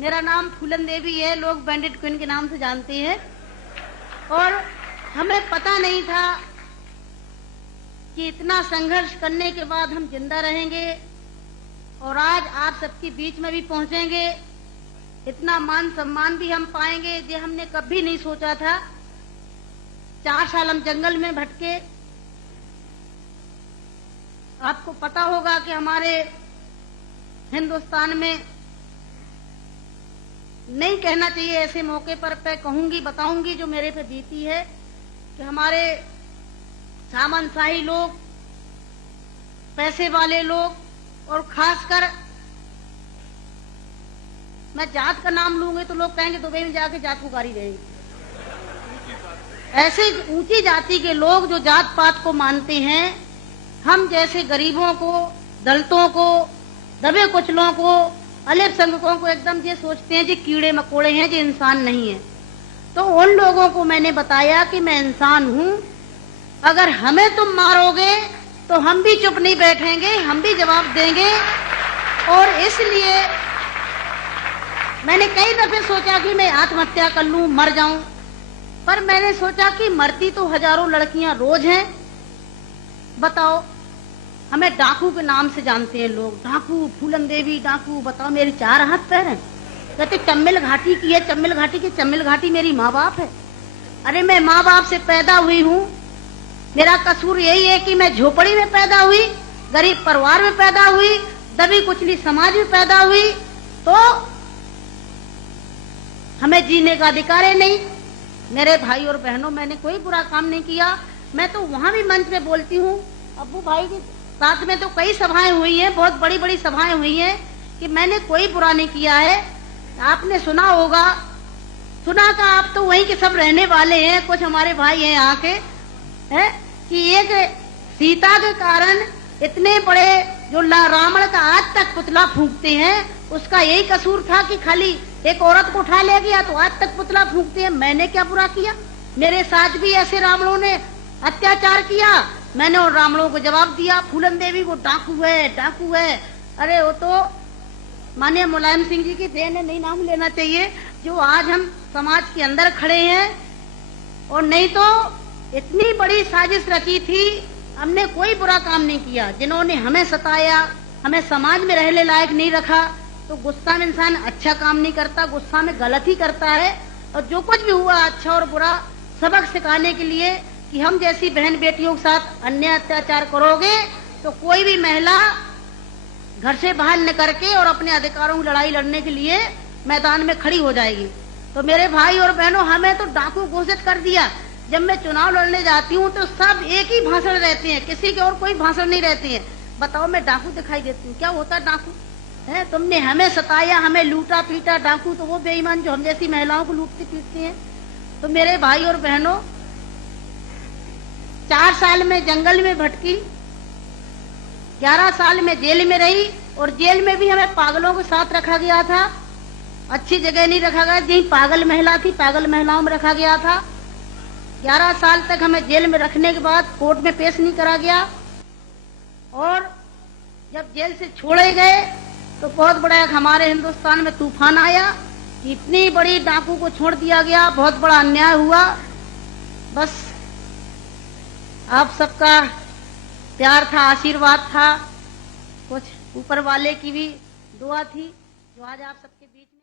मेरा नाम फूलन देवी है, लोग बैंडेड क्वीन के नाम से जानते हैं। और हमें पता नहीं था कि इतना संघर्ष करने के बाद हम जिंदा रहेंगे और आज आप सबके बीच में भी पहुंचेंगे, इतना मान सम्मान भी हम पाएंगे, ये हमने कभी नहीं सोचा था। 4 साल हम जंगल में भटके। आपको पता होगा कि हमारे हिंदुस्तान में, नहीं कहना चाहिए ऐसे मौके पर, कहूंगी बताऊंगी जो मेरे पे बीती है, कि हमारे सामंतशाही लोग, पैसे वाले लोग, और खासकर मैं जात का नाम लूंगी तो लोग कहेंगे दुबई में जाके जात पुकारी रहेगी। ऐसे ऊंची जाति के लोग जो जात पात को मानते हैं, हम जैसे गरीबों को, दलितों को, दबे कुचलों को, अल्पसंख्यकों को एकदम ये सोचते हैं जी कीड़े मकोड़े हैं, जी इंसान नहीं है। तो उन लोगों को मैंने बताया कि मैं इंसान हूं, अगर हमें तुम मारोगे तो हम भी चुप नहीं बैठेंगे, हम भी जवाब देंगे। और इसलिए मैंने कई दफे सोचा कि मैं आत्महत्या कर लूं, मर जाऊं, पर मैंने सोचा कि मरती तो हजारों लड़कियां रोज हैं। बताओ, हमें डाकू के नाम से जानते हैं लोग, डाकू, फूलन देवी डाकू। बताओ, मेरी 4 हाथ पैर हैं। कहते चम्मिल घाटी की है, चम्मिल घाटी की। चम्मिल घाटी मेरी माँ बाप है। अरे मैं माँ बाप से पैदा हुई हूँ। मेरा कसूर यही है कि मैं झोपड़ी में पैदा हुई, गरीब परिवार में पैदा हुई, दबी कुचली समाज में पैदा हुई, तो हमें जीने का अधिकार है नहीं। मेरे भाई और बहनों, मैंने कोई बुरा काम नहीं किया। मैं तो वहां भी मंच में बोलती हूँ, अब्बू भाई के साथ में तो कई सभाएं हुई हैं, बहुत बड़ी बड़ी सभाएं हुई हैं, कि मैंने कोई बुरा नहीं किया है। आपने सुना होगा, सुना का आप तो वहीं के सब रहने वाले हैं, कुछ हमारे भाई हैं यहाँ के, है कि एक सीता के कारण इतने बड़े जो रावण का आज तक पुतला फूंकते हैं, उसका यही कसूर था कि खाली एक औरत को उठा ले गया तो आज तक पुतला फूंकते हैं। मैंने क्या बुरा किया? मेरे साथ भी ऐसे रावणों ने अत्याचार किया, मैंने उन रावणों को जवाब दिया। फूलन देवी को डाकू है, डाकू है। अरे वो तो माननीय मुलायम सिंह जी की देन है, नहीं नाम लेना चाहिए, जो आज हम समाज के अंदर खड़े हैं। और नहीं तो इतनी बड़ी साजिश रची थी, हमने कोई बुरा काम नहीं किया। जिन्होंने हमें सताया, हमें समाज में रहने लायक नहीं रखा, तो गुस्सा में इंसान अच्छा काम नहीं करता, गुस्सा में गलत ही करता है। और जो कुछ भी हुआ, अच्छा और बुरा, सबक सिखाने के लिए कि हम जैसी बहन बेटियों के साथ अन्याय अत्याचार करोगे तो कोई भी महिला घर से बाहर निकल के और अपने अधिकारों की लड़ाई लड़ने के लिए मैदान में खड़ी हो जाएगी। तो मेरे भाई और बहनों, हमें तो डाकू घोषित कर दिया। जब मैं चुनाव लड़ने जाती हूँ तो सब एक ही भाषण रहते हैं, किसी के और कोई भाषण नहीं रहते हैं। बताओ, मैं डाकू दिखाई देती हूँ? क्या होता डाकू है? तुमने हमें सताया, हमें लूटा पीटा। डाकू तो वो बेईमान जो हम जैसी महिलाओं को लूटते पीटते हैं। तो मेरे भाई और बहनों, 4 साल में जंगल में भटकी, 11 साल में जेल में रही, और जेल में भी हमें पागलों के साथ रखा गया था। अच्छी जगह नहीं रखा गया, जहीं पागल महिला थी, पागल महिलाओं में रखा गया था। 11 साल तक हमें जेल में रखने के बाद कोर्ट में पेश नहीं करा गया। और जब जेल से छोड़े गए तो बहुत बड़ा हमारे हिंदुस्तान में तूफान आया कि इतनी बड़ी डाकू को छोड़ दिया गया, बहुत बड़ा अन्याय हुआ। बस आप सबका प्यार था, आशीर्वाद था, कुछ ऊपर वाले की भी दुआ थी, जो आज आप सबके बीच में